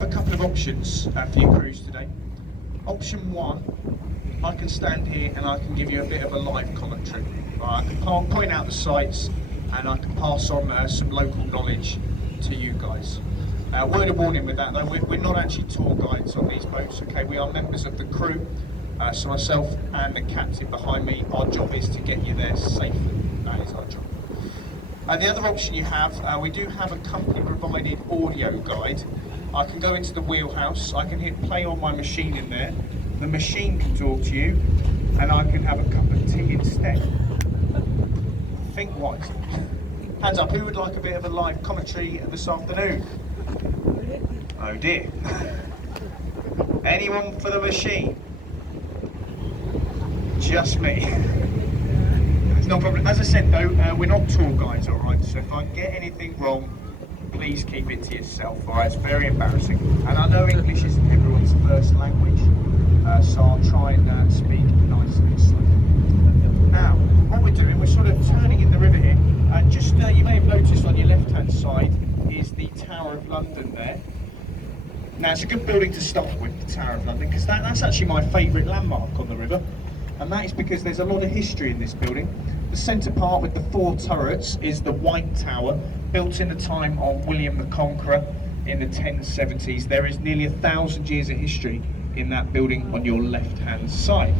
A couple of options for your cruise today. Option one, I can stand here and I can give you a bit of a live commentary. I can point out the sights and I can pass on some local knowledge to you guys. Word of warning with that though, we're not actually tour guides on these boats, okay? We are members of the crew, so myself and the captain behind me, our job is to get you there safely. That is our job. The other option you have, we do have a company provided audio guide. I can go into the wheelhouse, I can hit play on my machine in there, the machine can talk to you, and I can have a cup of tea instead. Think wisely. Hands up, who would like a bit of a live commentary this afternoon? Oh dear. Anyone for the machine? Just me. It's no problem. As I said though, we're not tour guides, alright? So if I get anything wrong, please keep it to yourself, alright? It's very embarrassing. And I know English isn't everyone's first language, so I'll try and speak nice and slow. Now, what we're doing, we're sort of turning in the river here. You may have noticed on your left-hand side is the Tower of London there. Now, it's a good building to start with, the Tower of London, because that's actually my favourite landmark on the river. And that is because there's a lot of history in this building. The centre part with the 4 turrets is the White Tower, built in the time of William the Conqueror in the 1070s. There is nearly 1,000 years of history in that building on your left-hand side.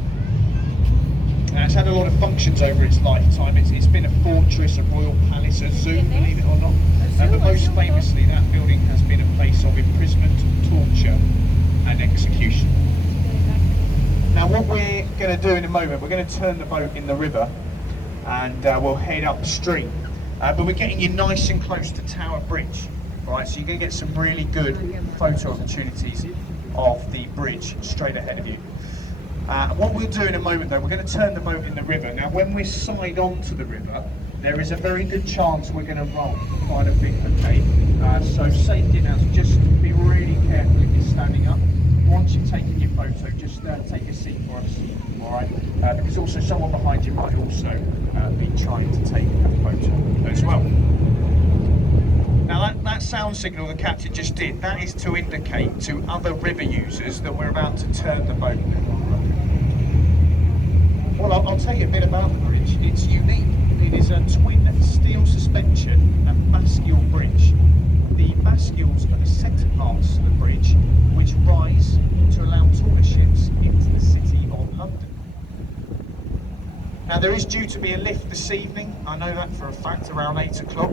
It's had a lot of functions over its lifetime. It's been a fortress, a royal palace, a zoo, believe it or not. But most famously, that building has been a place of imprisonment, torture and execution. Now what we're going to do in a moment, we're going to turn the boat in the river and we'll head upstream. But we're getting you nice and close to Tower Bridge. Right, so you're going to get some really good photo opportunities of the bridge straight ahead of you. What we'll do in a moment though, we're going to turn the boat in the river. Now when we're side on to the river, there is a very good chance we're going to roll quite a bit, okay? So safety announcements, just be really careful if you're standing up. Once you've taken your photo, just take a seat for us, alright? Because also someone behind you might also be trying to take a photo as well. Now that sound signal the captain just did, that is to indicate to other river users that we're about to turn the boat. Well, I'll tell you a bit about the bridge. It's unique. It is a twin steel suspension and bascule bridge. The bascules are the centre parts of the bridge, which rise to allow taller ships into the city of London. Now there is due to be a lift this evening, I know that for a fact, around 8 o'clock.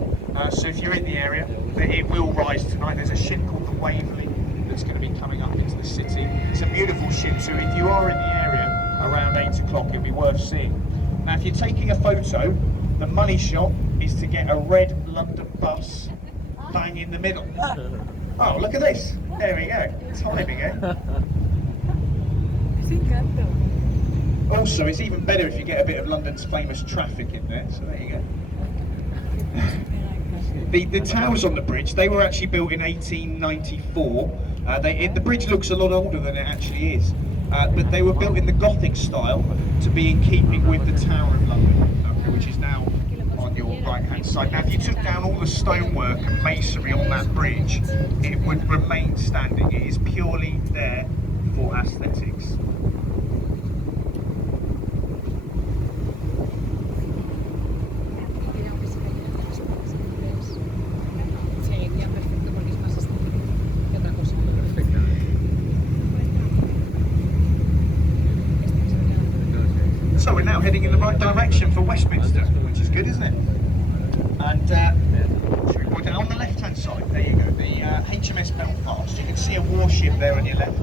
So if you're in the area, it will rise tonight. There's a ship called the Waverley that's going to be coming up into the city. It's a beautiful ship, so if you are in the area around 8 o'clock, it'll be worth seeing. Now if you're taking a photo, the money shot is to get a red London bus bang in the middle. Oh, look at this. There we go. Timing, eh? Also, it's even better if you get a bit of London's famous traffic in there, so there you go. The towers on the bridge, they were actually built in 1894. The bridge looks a lot older than it actually is. But they were built in the Gothic style to be in keeping with the Tower of London, okay, which is now on your right-hand side. Now, if you took down all the stonework and masonry on that bridge, it would remain standing. It is purely there for aesthetics. So we're now heading in the right direction for Westminster, which is good, isn't it? And should we point out on the left-hand side? There you go, the HMS Belfast. You can see a warship there on your left.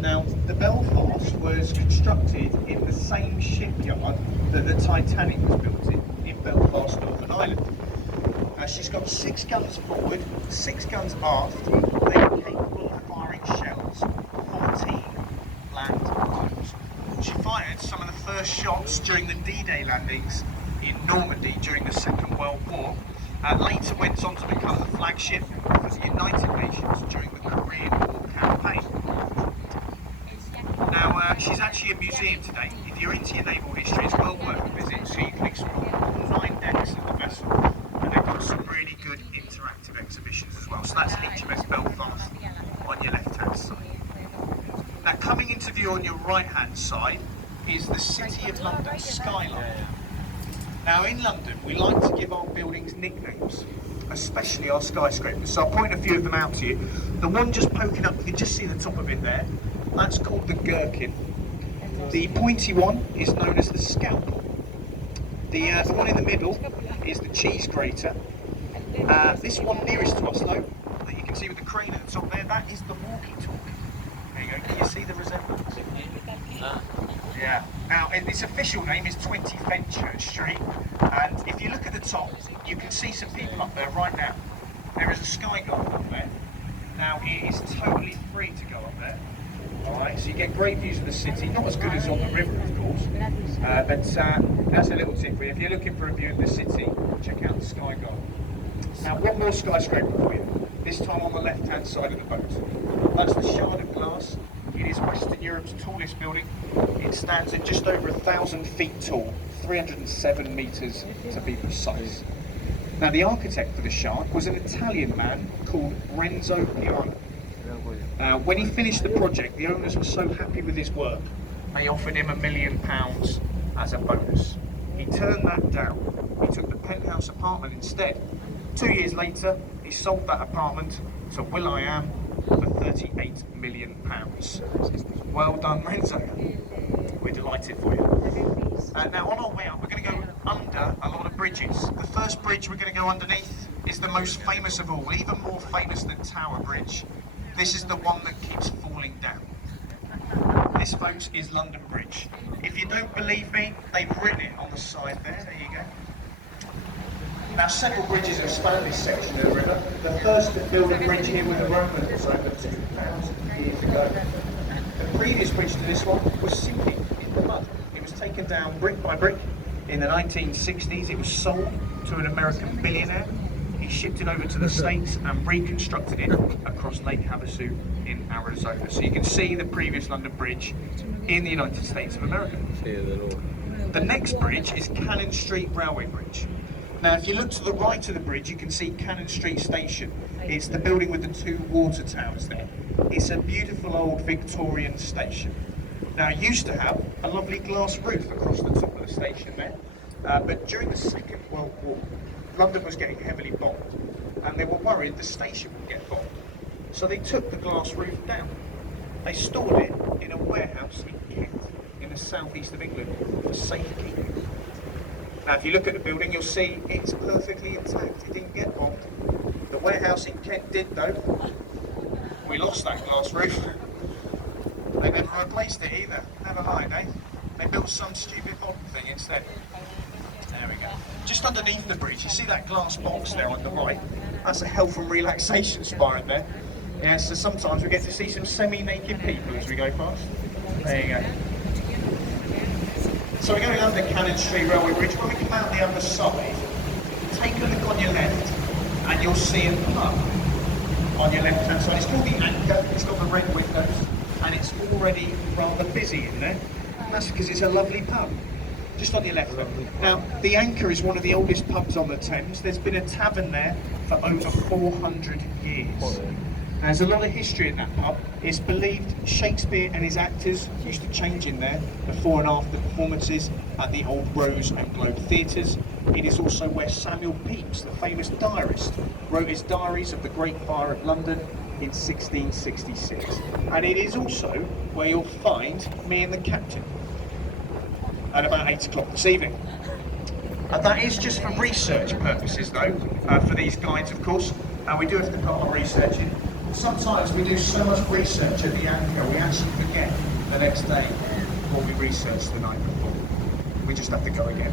Now, the Belfast was constructed in the same shipyard that the Titanic was built in Belfast, Northern Ireland. She's got 6 guns forward, 6 guns aft. They are capable of firing shells, 14 land bombs. She fired some of the first shots during the D-Day landings in Normandy during the Second World War. Later went on to become the flagship for the United Nations during the Korean War campaign. Now, she's actually a museum today. If you're into your naval history, it's well worth a visit, so you can explore 9 decks of the vessel. And they've got some really good interactive exhibitions as well. So that's HMS Belfast view on your right-hand side is the City of London skyline. Now in London, we like to give our buildings nicknames, especially our skyscrapers. So I'll point a few of them out to you. The one just poking up, you can just see the top of it there. That's called the Gherkin. The pointy one is known as the Scalpel. The one in the middle is the Cheese Grater. This one nearest to us though, that you can see with the crane at the top there, that is the Walkie-Talkie. There you go, can you see the resemblance? Yeah. Now, its official name is 20 Fenchurch Street, and if you look at the top, you can see some people up there right now. There is a sky garden up there. Now, it is totally free to go up there. Alright, so you get great views of the city, not as good as on the river, of course, but that's a little tip for you. If you're looking for a view of the city, check out the sky garden. Now, one more skyscraper for you, this time on the left-hand side of the boat. That's the Shard of Glass. It is Western Europe's tallest building. It stands at just over 1,000 feet tall, 307 metres to be precise. Now the architect for the Shard was an Italian man called Renzo Piano. When he finished the project, the owners were so happy with his work, they offered him £1 million as a bonus. He turned that down. He took the penthouse apartment instead. 2 years later, he sold that apartment to will.i.am for £38 million. Well done, Renzo. We're delighted for you. Now on our way up, we're going to go under a lot of bridges. The first bridge we're going to go underneath is the most famous of all, even more famous than Tower Bridge. This is the one that keeps falling down. This, folks, is London Bridge. If you don't believe me, they've written it on the side there. There you go. Now, several bridges have spanned this section of the river. The first to build a bridge here were the Romans over 2,000 years ago. The previous bridge to this one was simply in the mud. It was taken down brick by brick. In the 1960s, it was sold to an American billionaire. He shipped it over to the States and reconstructed it across Lake Havasu in Arizona. So you can see the previous London Bridge in the United States of America. The next bridge is Cannon Street Railway Bridge. Now, if you look to the right of the bridge, you can see Cannon Street Station. It's the building with the two water towers there. It's a beautiful old Victorian station. Now, it used to have a lovely glass roof across the top of the station there, but during the Second World War, London was getting heavily bombed, and they were worried the station would get bombed. So they took the glass roof down. They stored it in a warehouse in Kent, in the southeast of England, for safekeeping. Now, if you look at the building, you'll see it's perfectly intact. It didn't get bombed. The warehouse in Kent did, though. We lost that glass roof. They never replaced it either. Never mind, eh? They built some stupid modern thing instead. There we go. Just underneath the bridge, you see that glass box there on the right? That's a health and relaxation spa in there. Yeah, so sometimes we get to see some semi-naked people as we go past. There you go. So we're going under Cannon Street Railway Bridge. When we come out the other side, take a look on your left and you'll see a pub on your left hand side. It's called the Anchor, it's got the red windows and it's already rather busy in there. That's because it's a lovely pub. Just on your left. Now, the Anchor is one of the oldest pubs on the Thames. There's been a tavern there for over 400 years. There's a lot of history in that pub. It's believed Shakespeare and his actors used to change in there before and after performances at the old Rose and Globe theatres. It is also where Samuel Pepys, the famous diarist, wrote his diaries of the Great Fire of London in 1666. And it is also where you'll find me and the captain at about 8 o'clock this evening. That is just for research purposes though, for these guides of course, and we do have to put our research in. Sometimes we do so much research at the Anchor, we actually forget the next day what we researched the night before. We just have to go again.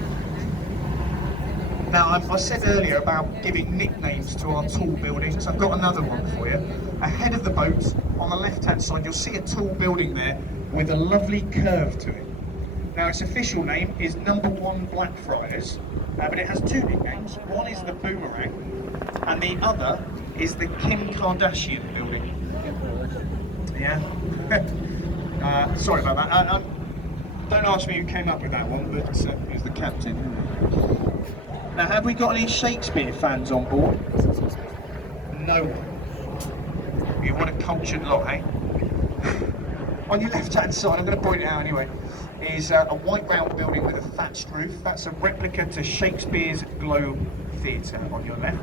Now, I said earlier about giving nicknames to our tall buildings. I've got another one for you. Ahead of the boat, on the left-hand side, you'll see a tall building there with a lovely curve to it. Now, its official name is Number 1 Blackfriars, but it has two nicknames. One is the Boomerang, and the other is the Kim Kardashian building. Yeah. Sorry about that. Don't ask me who came up with that one, but it was the captain. Now, have we got any Shakespeare fans on board? No one. You want a cultured lot, eh? On your left-hand side, I'm going to point it out anyway, is a white round building with a thatched roof. That's a replica to Shakespeare's Globe Theatre on your left.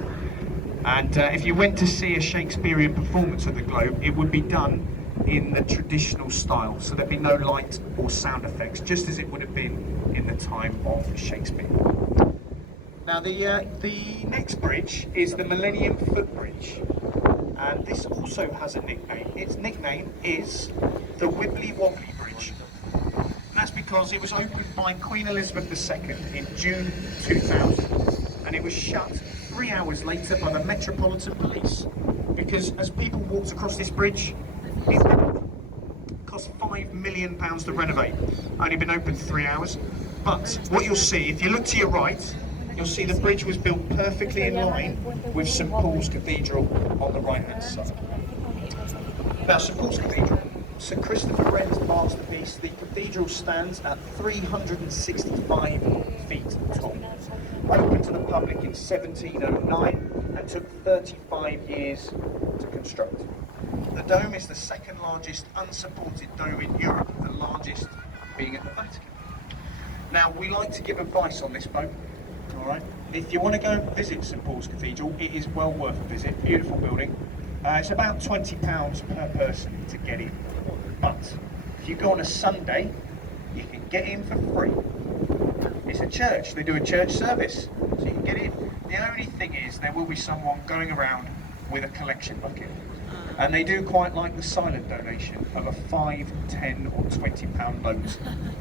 And if you went to see a Shakespearean performance at the Globe, it would be done in the traditional style. So there'd be no light or sound effects, just as it would have been in the time of Shakespeare. Now the next bridge is the Millennium Footbridge. And this also has a nickname. Its nickname is the Wibbly Wobbly Bridge. And that's because it was opened by Queen Elizabeth II in June 2000. And it was shut 3 hours later by the Metropolitan Police. Because as people walked across this bridge, it cost £5 million to renovate. Only been open 3 hours. But what you'll see, if you look to your right, you'll see the bridge was built perfectly in line with St Paul's Cathedral on the right-hand side. Now, St Paul's Cathedral, St Christopher Wren's masterpiece, the cathedral stands at 365 feet tall. Opened to the public in 1709 and took 35 years to construct. The dome is the second largest unsupported dome in Europe, the largest being at the Vatican. Now, we like to give advice on this boat. Alright, if you want to go and visit St Paul's Cathedral, it is well worth a visit. Beautiful building. It's about £20 per person to get in. But if you go on a Sunday, you can get in for free. It's a church, they do a church service, so you can get in. The only thing is, there will be someone going around with a collection bucket. And they do quite like the silent donation of a £5, £10 or £20 note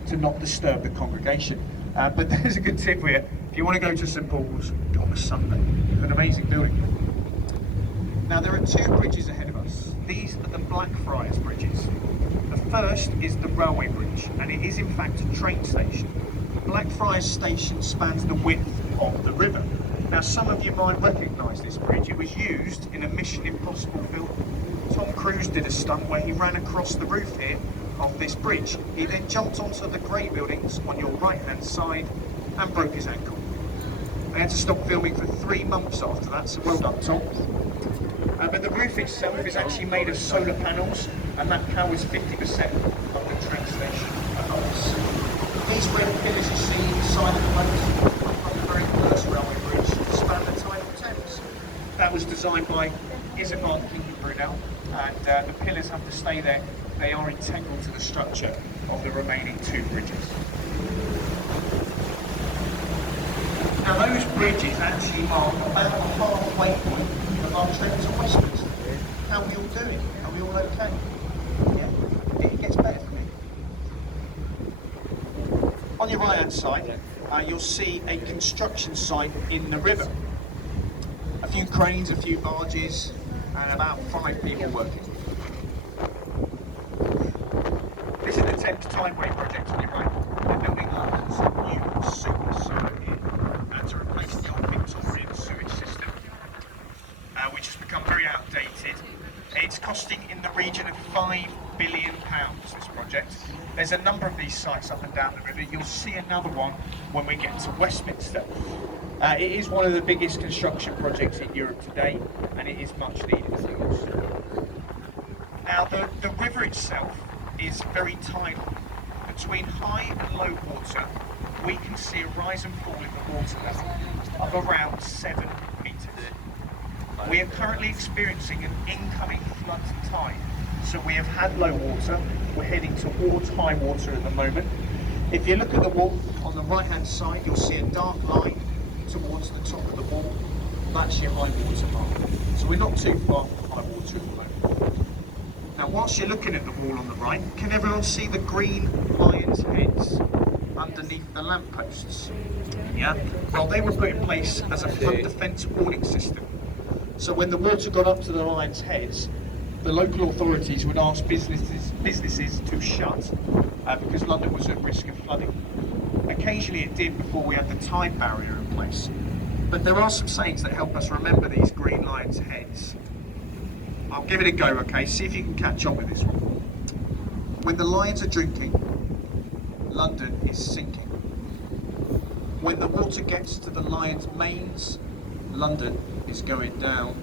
to not disturb the congregation. But there's a good tip here. If you want to go to St Paul's, go on a Sunday. It's an amazing building. Now there are two bridges ahead of us. These are the Blackfriars bridges. The first is the railway bridge, and it is in fact a train station. Blackfriars station spans the width of the river. Now some of you might recognise this bridge. It was used in a Mission Impossible film. Tom Cruise did a stunt where he ran across the roof here of this bridge. He then jumped onto the grey buildings on your right-hand side and broke his ankle. They had to stop filming for 3 months after that, so well done, Tom. But the roof itself is actually made of solar panels, and that powers 50% of the train station above us. These red pillars you see inside the boat from the very first railway bridge to span the tidal Thames. That was designed by Isabel Brunel, and the pillars have to stay there. They are integral to the structure of the remaining 2 bridges. Now those bridges actually mark about the halfway point of our trip to Westminster. How are we all doing? Are we all okay? Yeah, it gets better for me. On your right hand side, you'll see a construction site in the river. A few cranes, a few barges, and about 5 people working. This is the Thames Tideway project on your right. They're building London's new super sewer here to replace the old Victorian sewage system, which has become very outdated. It's costing in the region of £5 billion, this project. There's a number of these sites up and down the river. You'll see another one when we get to Westminster. It is one of the biggest construction projects in Europe today, and it is much needed, of course. Now, the river itself is very tidal. Between high and low water, we can see a rise and fall in the water level of around 7 metres. We are currently experiencing an incoming flood tide, so we have had low water, we're heading towards high water at the moment. If you look at the wall on the right hand side, you'll see a dark line towards the top of the wall. That's your high water mark. So we're not too far from high water at the moment. Now whilst you're looking at the wall on the right, can everyone see the green lions' heads underneath the lampposts? Yeah? Well, they were put in place as a flood defence warning system. So when the water got up to the lions' heads, the local authorities would ask businesses to shut because London was at risk of flooding. Occasionally it did before we had the tide barrier in place. But there are some sayings that help us remember these green lions' heads. I'll give it a go, okay? See if you can catch on with this one. When the lions are drinking, London is sinking. When the water gets to the lions' mains, London is going down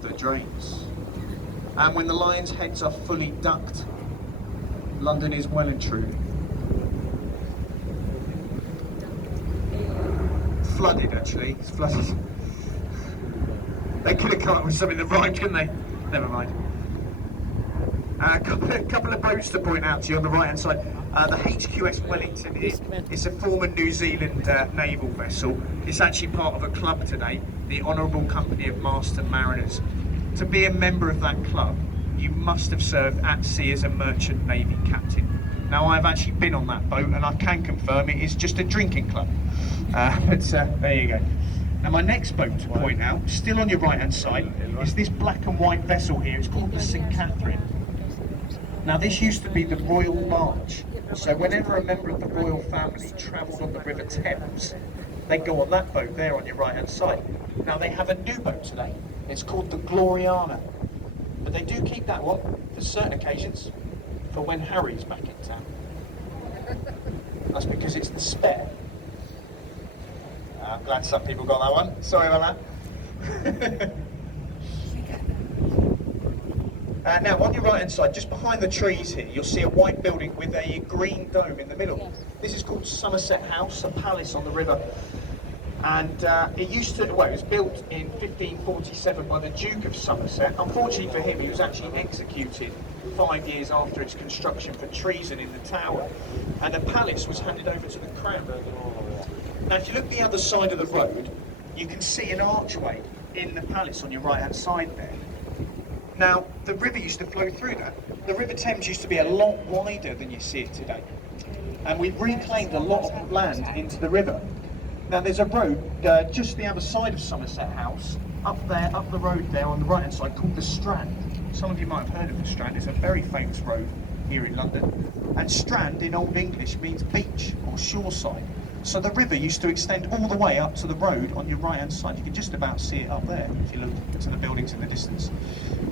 the drains. And when the lions' heads are fully ducked, London is well and truly flooded, actually. It's flooded. They could have come up with something that rhymed, couldn't they? Never mind. A couple of boats to point out to you on the right-hand side. The HQS Wellington here is a former New Zealand naval vessel. It's actually part of a club today, the Honourable Company of Master Mariners. To be a member of that club, you must have served at sea as a merchant navy captain. Now, I've actually been on that boat, and I can confirm it is just a drinking club. But there you go. Now, my next boat to point out, still on your right-hand side, is this black and white vessel here. It's called the St Catherine. Now, this used to be the Royal Barge. So whenever a member of the royal family travelled on the River Thames, they go on that boat there on your right-hand side. Now, they have a new boat today. It's called the Gloriana. But they do keep that one for certain occasions, for when Harry's back in town. That's because it's the spare. I'm glad some people got that one. Sorry about that. Now, on your right-hand side, just behind the trees here, you'll see a white building with a green dome in the middle. This is called Somerset House, a palace on the river. And it used to, well, it was built in 1547 by the Duke of Somerset. Unfortunately for him, he was actually executed 5 years after its construction for treason in the tower. And the palace was handed over to the crown. Now, if you look the other side of the road, you can see an archway in the palace on your right-hand side there. Now, the river used to flow through that. The River Thames used to be a lot wider than you see it today. And we've reclaimed a lot of land into the river. Now, there's a road just the other side of Somerset House, up there, up the road there on the right-hand side, called the Strand. Some of you might have heard of the Strand. It's a very famous road here in London. And Strand in Old English means beach or shoreside. So the river used to extend all the way up to the road on your right-hand side. You can just about see it up there if you look to the buildings in the distance.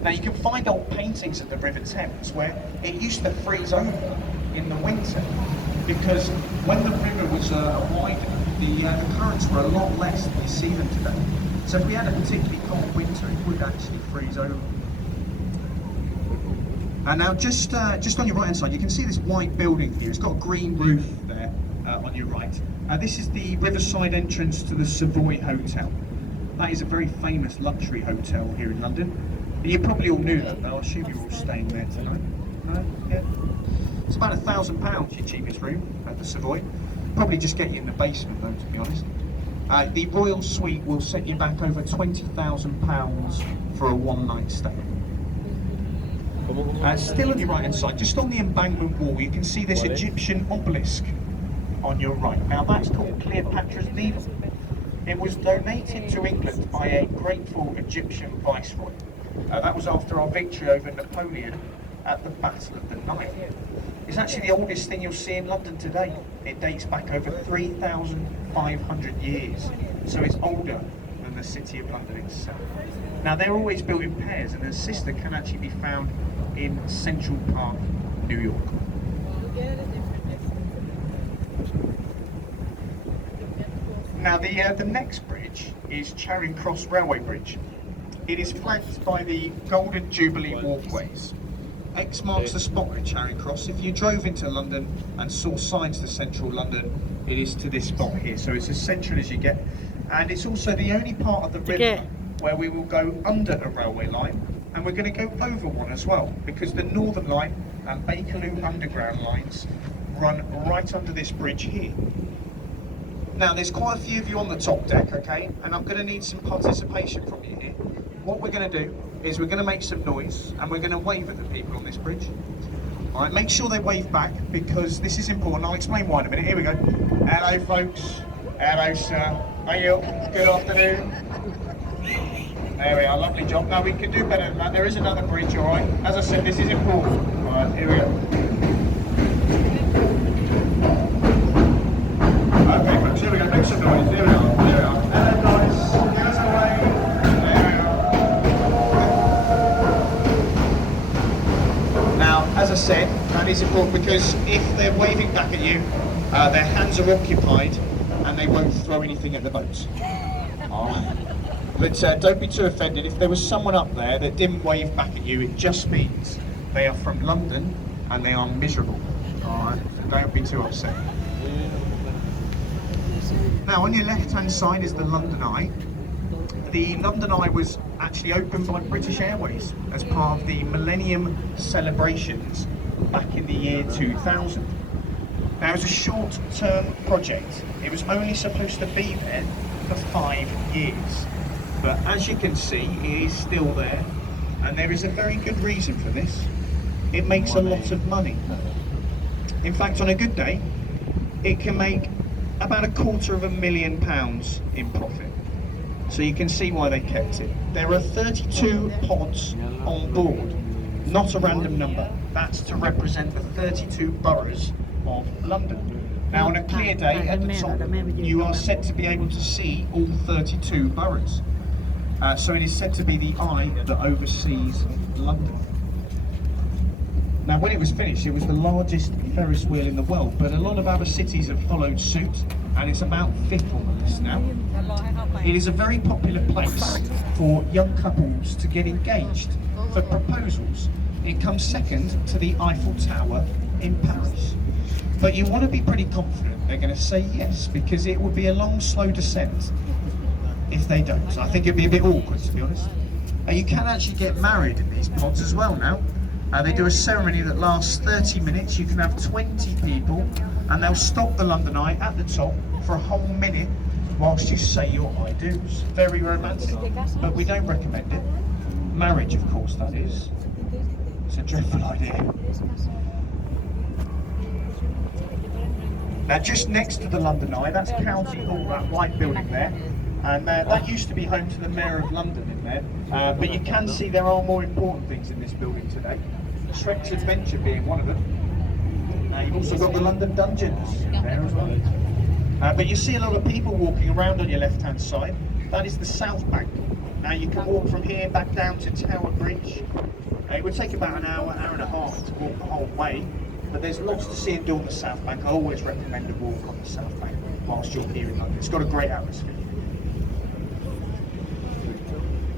Now, you can find old paintings of the River Thames where it used to freeze over in the winter because when the river was wider, the currents were a lot less than you see them today. So if we had a particularly cold winter, it would actually freeze over. And now, just on your right-hand side, you can see this white building here. It's got a green roof there on your right. This is the riverside entrance to the Savoy Hotel. That is a very famous luxury hotel here in London. You probably all knew that, though. I assume you're all staying there tonight. No? Yeah. It's about £1,000, your cheapest room at the Savoy. Probably just get you in the basement, though, to be honest. The Royal Suite will set you back over £20,000 for a one-night stay. Still on your right-hand side, just on the embankment wall, you can see this Egyptian obelisk on your right. Now, that's called Cleopatra's Needle. It was donated to England by a grateful Egyptian viceroy. That was after our victory over Napoleon at the Battle of the Nile. It's actually the oldest thing you'll see in London today. It dates back over 3,500 years, so it's older than the City of London itself. Now, they're always built in pairs, and their sister can actually be found in Central Park, New York. Now, the next bridge is Charing Cross Railway Bridge. It is flanked by the Golden Jubilee walkways. X marks the spot at Charing Cross. If you drove into London and saw signs to central London, it is to this spot here. So it's as central as you get. And it's also the only part of the river where we will go under a railway line, and we're going to go over one as well, because the Northern Line and Bakerloo Underground lines run right under this bridge here. Now, there's quite a few of you on the top deck, okay, and I'm going to need some participation from you here. What we're going to do is we're going to make some noise, and we're going to wave at the people on this bridge. All right, make sure they wave back, because this is important. I'll explain why in a minute. Here we go. Hello, folks. Hello, sir. How are you? Good afternoon. There we are. Lovely job. Now, we can do better than that. There is another bridge, all right? As I said, this is important. All right, here we go. Okay, folks, here we go. Make some noise. Here we are. There we are. Hello, guys. Give us a wave. There we are. Now, as I said, that is important because if they're waving back at you, their hands are occupied and they won't throw anything at the boat. All right. But don't be too offended. If there was someone up there that didn't wave back at you, it just means they are from London and they are miserable. Alright, so don't be too upset. Now on your left hand side is the London Eye. The London Eye was actually opened by British Airways as part of the Millennium celebrations back in the year 2000. Now it was a short-term project. It was only supposed to be there for 5 years. But as you can see, it is still there, and there is a very good reason for this. It makes a lot of money. In fact, on a good day, it can make about £250,000 in profit. So you can see why they kept it. There are 32 pods on board, not a random number. That's to represent the 32 boroughs of London. Now on a clear day at the top, you are said to be able to see all 32 boroughs. So it is said to be the eye that oversees London. Now when it was finished, it was the largest Ferris wheel in the world, but a lot of other cities have followed suit, and it's about 5th on the list now. It is a very popular place for young couples to get engaged for proposals. It comes second to the Eiffel Tower in Paris. But you want to be pretty confident they're going to say yes, because it would be a long, slow descent if they don't. So I think it'd be a bit awkward, to be honest. You can actually get married in these pods as well now. They do a ceremony that lasts 30 minutes. You can have 20 people, and they'll stop the London Eye at the top for a whole minute whilst you say your I do's. Very romantic, but we don't recommend it. Marriage, of course, that is. It's a dreadful idea. Now, just next to the London Eye, that's County Hall, that white building there. And that used to be home to the Mayor of London in there. But you can see there are more important things in this building today. Shrek's Adventure being one of them. You've also got the London Dungeons there as well. But you see a lot of people walking around on your left-hand side. That is the South Bank. Now you can walk from here back down to Tower Bridge. It would take about an hour, hour and a half to walk the whole way. But there's lots to see and do on the South Bank. I always recommend a walk on the South Bank whilst you're here in London. It's got a great atmosphere.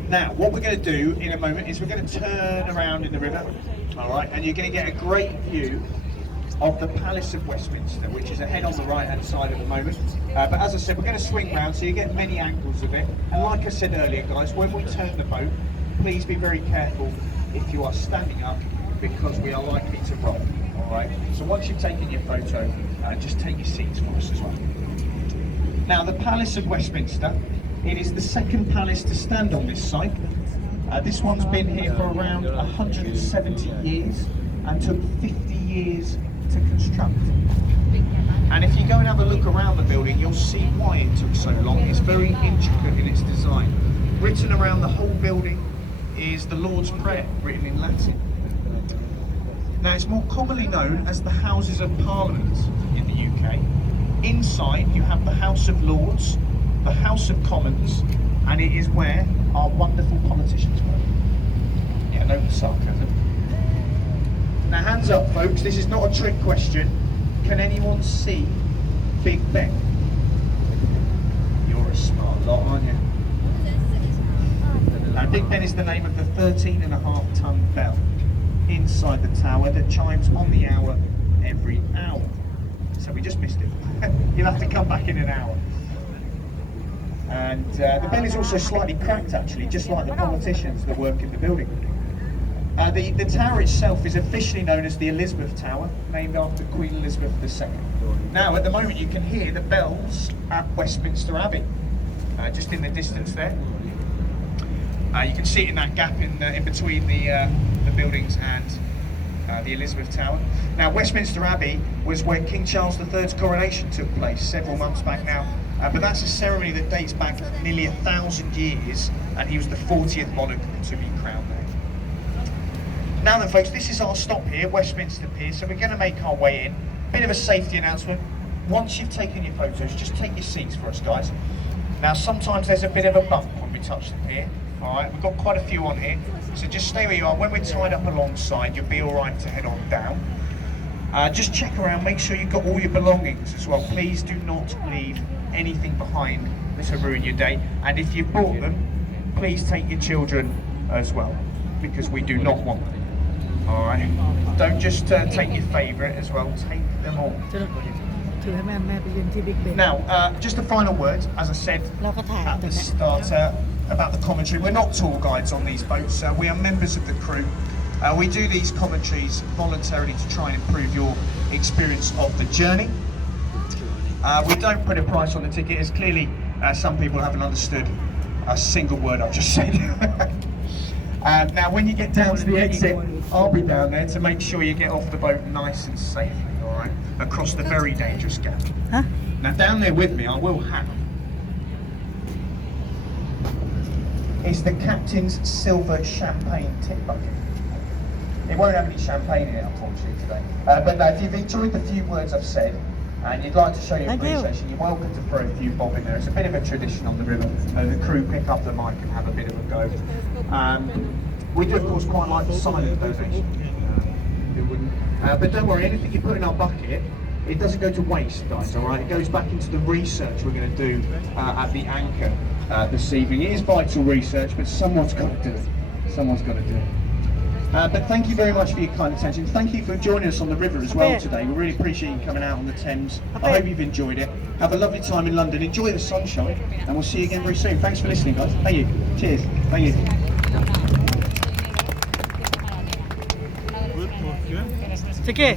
Now, what we're going to do in a moment is we're going to turn around in the river, all right, and you're going to get a great view of the Palace of Westminster, which is ahead on the right-hand side at the moment. But as I said, we're going to swing round, so you get many angles of it. And like I said earlier, guys, when we turn the boat, please be very careful if you are standing up, because we are likely to roll, all right? So once you've taken your photo, just take your seats for us as well. Now, the Palace of Westminster, it is the second palace to stand on this site. This one's been here for around 170 years and took 50 years to construct. And if you go and have a look around the building, you'll see why it took so long. It's very intricate in its design. Written around the whole building is the Lord's Prayer, written in Latin. Now, it's more commonly known as the Houses of Parliament in the UK. Inside, you have the House of Lords, the House of Commons, and it is where our wonderful politicians work. Yeah, no sarcasm. Now, hands up, folks, this is not a trick question. Can anyone see Big Ben? You're a smart lot, aren't you? Now, Big Ben is the name of the 13.5-ton bell inside the tower that chimes on the hour every hour. So we just missed it. You'll have to come back in an hour. And the bell is also slightly cracked, actually, just like the politicians that work in the building. The tower itself is officially known as the Elizabeth Tower, named after Queen Elizabeth II. Now, at the moment, you can hear the bells at Westminster Abbey, just in the distance there. You can see it in that gap in between the buildings and the Elizabeth Tower. Now, Westminster Abbey was where King Charles III's coronation took place several months back now. But that's a ceremony that dates back nearly 1,000 years, and he was the 40th monarch to be crowned there. Now then, folks, this is our stop here, Westminster Pier, so we're going to make our way in. Bit of a safety announcement. Once you've taken your photos, just take your seats for us, guys. Now, sometimes there's a bit of a bump when we touch the pier. All right, we've got quite a few on here, so just stay where you are. When we're tied up alongside, you'll be all right to head on down. Just check around, make sure you've got all your belongings as well. Please do not leave anything behind this will ruin your day. And if you've brought them, please take your children as well, because we do not want them. All right. Don't just take your favourite as well. Take them all. ถือให้แม่ไปยืนที่บิ๊กเบน Now, just a final word, as I said เราก็ถ่าย at ตร the งนี้ start about the commentary. We're not tour guides on these boats. We are members of the crew. We do these commentaries voluntarily to try and improve your experience of the journey. We don't put a price on the ticket, as clearly some people haven't understood a single word I've just said. Now, when you get down to the exit, I'll be down there to make sure you get off the boat nice and safely, all right, across the very dangerous gap. ฮะ Now, down there with me, I will have is the captain's silver champagne tip bucket. It won't have any champagne in it, unfortunately, today. But if you've enjoyed the few words I've said and you'd like to show your appreciation, you're welcome to throw a few bob in there. It's a bit of a tradition on the river. The crew pick up the mic and have a bit of a go. We do, of course, quite like silent donation. But don't worry, anything you put in our bucket, it doesn't go to waste, guys, all right? It goes back into the research we're going to do at the anchor this evening. It is vital research, but someone's got to do it. Someone's got to do it. But thank you very much for your kind attention. Thank you for joining us on the river as well today. We really appreciate you coming out on the Thames. I hope you've enjoyed it. Have a lovely time in London. Enjoy the sunshine, and we'll see you again very soon. Thanks for listening, guys. Thank you. Cheers. Thank you. Sige.